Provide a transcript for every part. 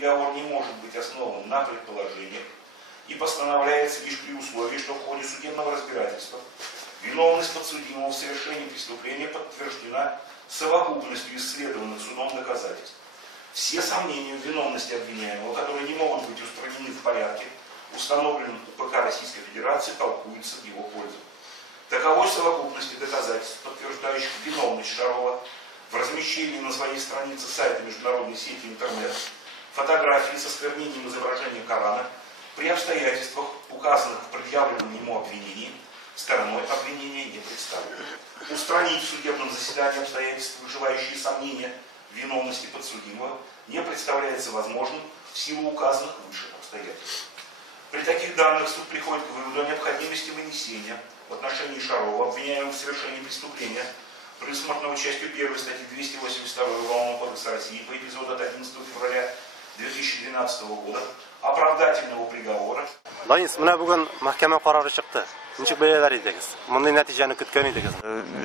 приговор не может быть основан на предположениях и постановляется лишь при условии, что в ходе судебного разбирательства виновность подсудимого в совершении преступления подтверждена совокупностью исследованных судом доказательств. Все сомнения в виновности обвиняемого, которые не могут быть устранены в порядке, установленном УПК Российской Федерации, толкуются в его пользу. Таковой совокупности доказательств, подтверждающих виновность Шарова в размещении на своей странице сайта международной сети интернет фотографии со сквернением изображения Корана при обстоятельствах, указанных в предъявленном ему обвинении, стороной обвинения не представлено. Устранить в судебном заседании обстоятельства, вызывающие сомнения в виновности подсудимого, не представляется возможным в силу указанных выше обстоятельств. При таких данных суд приходит к выводу о необходимости вынесения в отношении Шарова, обвиняемого в совершении преступления, предусмотренного частью 1 статьи 282 Уголовного кодекса России по эпизоду от 11 февраля 2012 года, оправдательного приговора.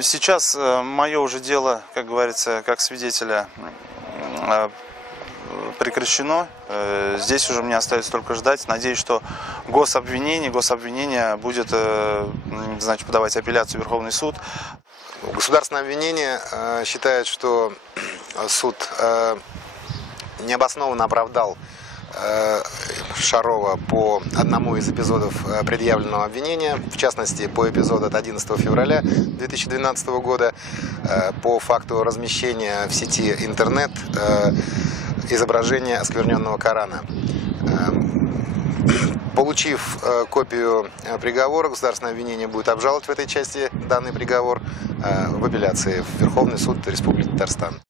Сейчас мое уже дело, как говорится, как свидетеля прекращено. Здесь уже мне остается только ждать. Надеюсь, что гособвинение будет, значит, подавать апелляцию в Верховный суд. Государственное обвинение считает, что суд необоснованно оправдал Шарова по одному из эпизодов предъявленного обвинения, в частности, по эпизоду от 11 февраля 2012 года, по факту размещения в сети интернет изображения оскверненного Корана. Получив копию приговора, государственное обвинение будет обжаловать в этой части данный приговор в апелляции в Верховный суд Республики Татарстан.